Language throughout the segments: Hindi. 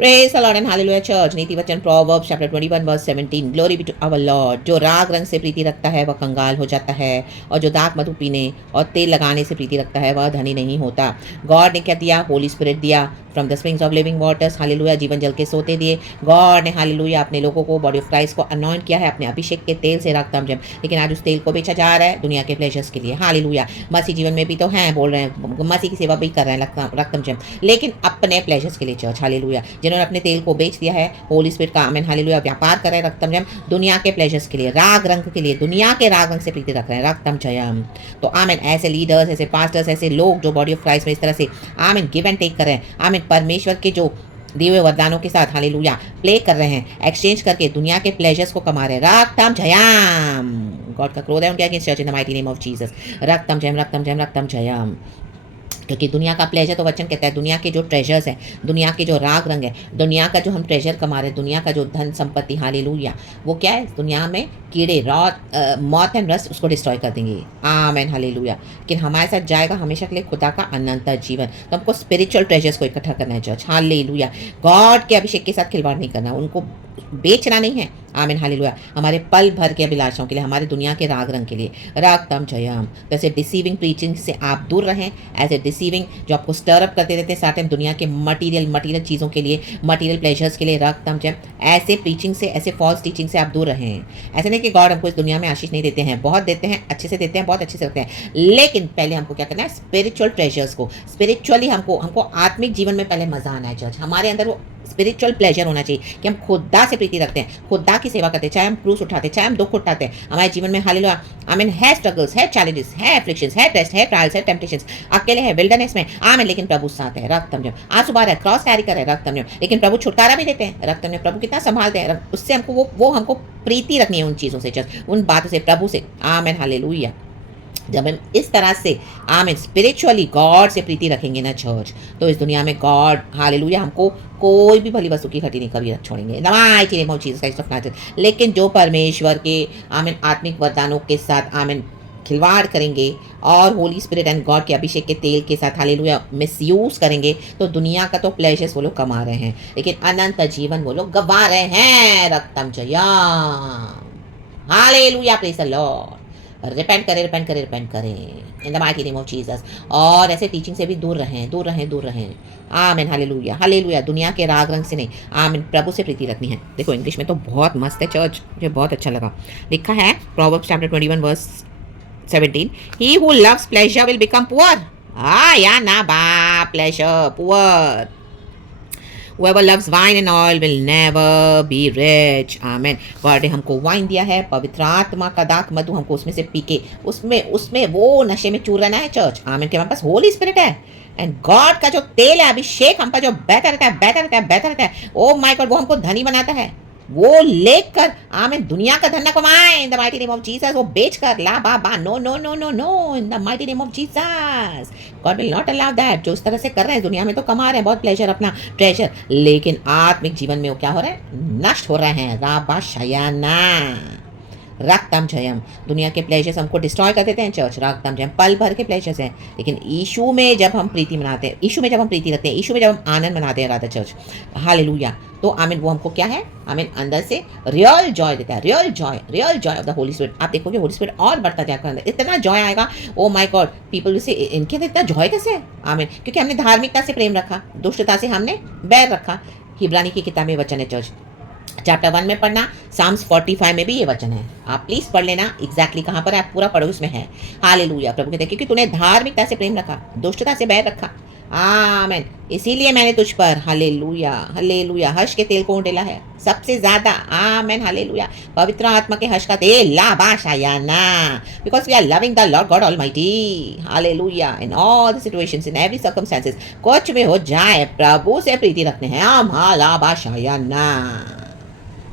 Praise the Lord and hallelujah church. नीति वचन proverbs chapter 21 verse 17। Glory be to our Lord. जो राग रंग से प्रीति रखता है वह कंगाल हो जाता है, और जो दाख मधु पीने और तेल लगाने से प्रीति रखता है वह धनी नहीं होता। गॉड ने क्या दिया? होली स्पिरिट दिया from the springs of living waters. Hallelujah. जीवन जल के सोते दिए गॉड ने। हालेलुया। अपने लोगों को, बॉडी ऑफ क्राइस्ट को अनॉइंट किया है अपने अभिषेक के तेल से, रक्तम जम। लेकिन आज उस तेल को बेचा जा रहा है दुनिया के प्लेजर्स के लिए। हालेलुया। मसीह जीवन में भी तो हैं, बोल रहे हैं, मसीह की सेवा भी कर रहे हैं रक्तम जम, लेकिन अपने प्लेजर्स के लिए चर्च। हालेलुया। जिन्होंने अपने तेल को बेच दिया है, होली स्पिरिट का आमेन हालेलुया व्यापार कर रहे हैं रक्तम जम, दुनिया के प्लेजर्स के लिए, राग रंग के लिए, दुनिया के राग रंग से प्रीति रख रहे हैं रक्तम जयम। तो आमेन ऐसे लीडर्स, ऐसे पास्टर्स, ऐसे लोग जो बॉडी ऑफ क्राइस्ट में इस तरह से आमेन गिव एंड टेक कर रहे हैं, आमेन परमेश्वर के जो दिए हुए वरदानों के साथ हालेलुया प्ले कर रहे हैं, एक्सचेंज करके दुनिया के प्लेजर्स को कमा रहे हैं रक्तम जयम। गॉड का क्रोध है उनके against church in the mighty name of Jesus. रक्तम जयम, रक्तम जयम, रक्तम जयम। क्योंकि दुनिया का प्लेजर, तो वचन कहता है दुनिया के जो ट्रेजर्स हैं, दुनिया के जो राग रंग है, दुनिया का जो हम ट्रेजर कमा रहे हैं, दुनिया का जो धन संपत्ति हालेलुया, वो क्या है? दुनिया में कीड़े, मौत एंड रस्ट उसको डिस्ट्रॉय कर देंगे। Amen hallelujah. लेकिन हमारे साथ जाएगा हमेशा के लिए खुदा का अनंत जीवन। तो हमको स्पिरिचुअल ट्रेजर्स को इकट्ठा करना है चर्च। हालेलुया। गॉड के अभिषेक के साथ खिलवाड़ नहीं करना, उनको बेचना नहीं है। आमीन हालेलुया। हमारे पल भर के अभिलाषाओं के लिए, हमारे दुनिया के राग रंग के लिए रक्तम जयम। जैसे डिसीविंग प्रीचिंग से आप दूर रहें, ऐसे डिसीविंग जो आपको स्टर अप करते रहते हैं साथ दुनिया के मटीरियल चीज़ों के लिए, मटीरियल प्लेजर्स के लिए रक्तम जयम। ऐसे प्रीचिंग से, ऐसे फॉल्स टीचिंग से आप दूर रहें। ऐसे नहीं कि गॉड हमको इस दुनिया में आशीष नहीं देते हैं, बहुत देते हैं, अच्छे से देते हैं, बहुत अच्छे से रखते हैं, लेकिन पहले हमको क्या करना है? स्पिरिचुअल ट्रेजर्स को, स्पिरिचुअली हमको आत्मिक जीवन में पहले मजा आना है चर्च। हमारे अंदर वो स्पिरिचुअल प्लेजर होना चाहिए कि हम खुदा से प्रीति रखते हैं, खुदा की सेवा करते हैं, चाहे हम क्रूस उठाते हैं, चाहे हम दुख उठाते हैं। हमारे जीवन में हालेलुया आमीन है स्ट्रगल्स, है चैलेंजेस, है एफ्लिक्शंस, है टेस्ट, है ट्रायल्स, है टेम्पटेशंस, अकेले है विल्डरनेस में आमीन, लेकिन प्रभु साथ है रक्तम जम। आंसू बार है, क्रॉस कैरी कर रहे हैं रक्तम जम, लेकिन प्रभु छुटकारा भी देते हैं रक्तम जम। प्रभु कितना संभालते हैं, उससे हमको वो हमको प्रीति रखनी है उन चीज़ों से, उन बातों से, प्रभु से। आमीन हालेलुया। जब हम इस तरह से आमीन स्पिरिचुअली गॉड से प्रीति रखेंगे ना चर्च, तो इस दुनिया में गॉड हालेलुया हमको कोई भी भली वस्तु की घटी नहीं कभी छोड़ेंगे mighty name of Jesus Christ of Nazareth. लेकिन जो परमेश्वर के आमीन आत्मिक वरदानों के साथ आमीन खिलवाड़ करेंगे और होली स्पिरिट एंड गॉड के अभिषेक के तेल के साथ हालेलुया मिसयूज करेंगे, तो दुनिया का तो प्लेजर्स वो लोग कमा रहे हैं, लेकिन अनंत जीवन वो लोग गवा रहे हैं रक्तम जयम। Hallelujah. Praise the lord. Repent करें in the mighty name of Jesus. और ऐसे टीचिंग से भी दूर रहें। आमीन हालेलुया। हालेलुया। दुनिया के राग रंग से नहीं, आमीन प्रभु से प्रीति रखनी है। देखो इंग्लिश में तो बहुत मस्त है चर्च, मुझे बहुत अच्छा लगा। लिखा है proverbs chapter 21 verse 17, he who loves pleasure will become poor. या ना बा pleasure poor. Whoever loves wine and oil will never be rich. Amen. God ने हमको वाइन दिया है, पवित्र आत्मा का दाख मधु, हमको उसमें से पी के उसमें वो नशे में चूर रहना है चर्च। आमेन। के हमारे पास होली स्पिरिट है एंड गॉड का जो तेल है, अभिषेक हम पर जो बहता रहता है, ओ माय गॉड, वो हमको धनी बनाता है। वो लेकर आमीन दुनिया का धन न कमाए इन the mighty name of Jesus. वो बेचकर ला बा no in the mighty name of Jesus. God will not allow that. जो इस तरह से कर रहे हैं दुनिया में तो कमा रहे हैं बहुत प्लेजर, अपना ट्रेजर, लेकिन आत्मिक जीवन में वो क्या हो रहा है? नष्ट हो रहे हैं। राबा शयाना रक्तम जयम। दुनिया के प्लेजर्स हमको डिस्ट्रॉय कर देते हैं चर्च। रक्तम जयम पल भर के प्लेजर्स हैं, लेकिन यीशु में जब हम प्रीति मनाते हैं, यीशु में जब हम प्रीति रखते हैं, यीशु में जब हम आनंद मनाते हैं राधा चर्च हालेलुया, तो आमीन वो हमको क्या है? आमीन अंदर से रियल जॉय देता है, real Joy of the Holi spirit. आप देखोगे होली स्पिरिट और बढ़ता जाएगा अंदर, इतना जॉय आएगा। ओ माय गॉड, पीपल से इनके अंदर इतना जॉय कैसे है? आमीन क्योंकि हमने धार्मिकता से प्रेम रखा, दुष्टता से हमने बैर रखा। इब्रानी की किताब में वचन है चर्च चैप्टर 1 में पढ़ना, साम्स 45 में भी ये वचन है, आप प्लीज पढ़ लेना। एग्जैक्टली कहाँ पर आप पूरा पढ़ो, उसमें है। हालेलुया। प्रभु कहते हैं क्योंकि तूने धार्मिकता से प्रेम रखा, दुष्टता से बैर रखा। आमीन। इसीलिए मैंने तुझ पर हालेलुया हर्ष के तेल को उंडेला है सबसे ज्यादा। आमीन हालेलुया। पवित्र आत्मा के हर्ष का तेल लाबाशायाना, because we are loving the lord God almighty. Hallelujah. In all the situations, in every circumstances, कुछ भी हो जाए प्रभु से प्रीति रखते हैं हम। लाबाशायाना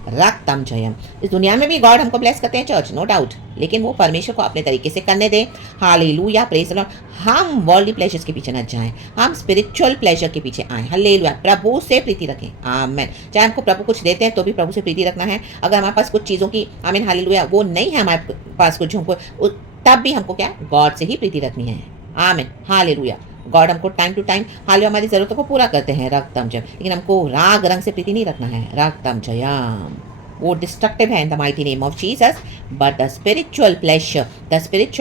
रक्तम जयम। इस दुनिया में भी गॉड हमको ब्लेस करते हैं चर्च, नो डाउट, लेकिन वो परमेश्वर को अपने तरीके से करने दें। हालेलुया। Praise the Lord. हम वर्ल्डली प्लेजर्स के पीछे न जाएं, हम स्पिरिचुअल प्लेजर के पीछे आएं। हालेलुया। प्रभु से प्रीति रखें। आमीन। चाहे हमको प्रभु कुछ देते हैं तो भी प्रभु से प्रीति रखना है। अगर हमारे पास कुछ चीज़ों की आमीन हालेलुया वो नहीं है हमारे पास कुछ, हमको तब भी हमको क्या? गॉड से ही प्रीति रखनी है। आमीन हालेलुया। गॉड हमको टाइम टू टाइम हाल हमारी ज़रूरतों को पूरा करते हैं, रक्तम जयम, लेकिन हमको राग रंग से प्रीति नहीं रखना है, रक्तम जयम। वो डिस्ट्रक्टिव है इन the mighty name of Jesus, but the spiritual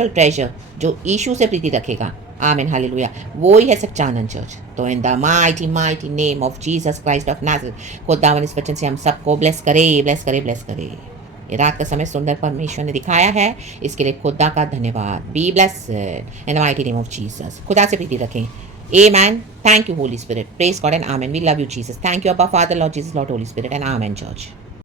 treasure जो यीशु से प्रीति रखेगा, आमीन हालेलुया, वो ही है सच्चा आनंद चर्च। तो इन the mighty name of Jesus Christ of Nazareth, खुदावन इस वचन से हम सबको ब्लेस करे, ब्लेस करे, ब्लेस करे। ये रात का समय सुंदर परमेश्वर ने दिखाया है, इसके लिए खुदा का धन्यवाद। Be blessed in the mighty name of Jesus. खुदा से प्रीति रखें। Amen. Thank you, Holy Spirit. Praise God and Amen. We love you, Jesus. Thank you, Abba, Father, Lord Jesus, Lord, Holy Spirit, and Amen, Church.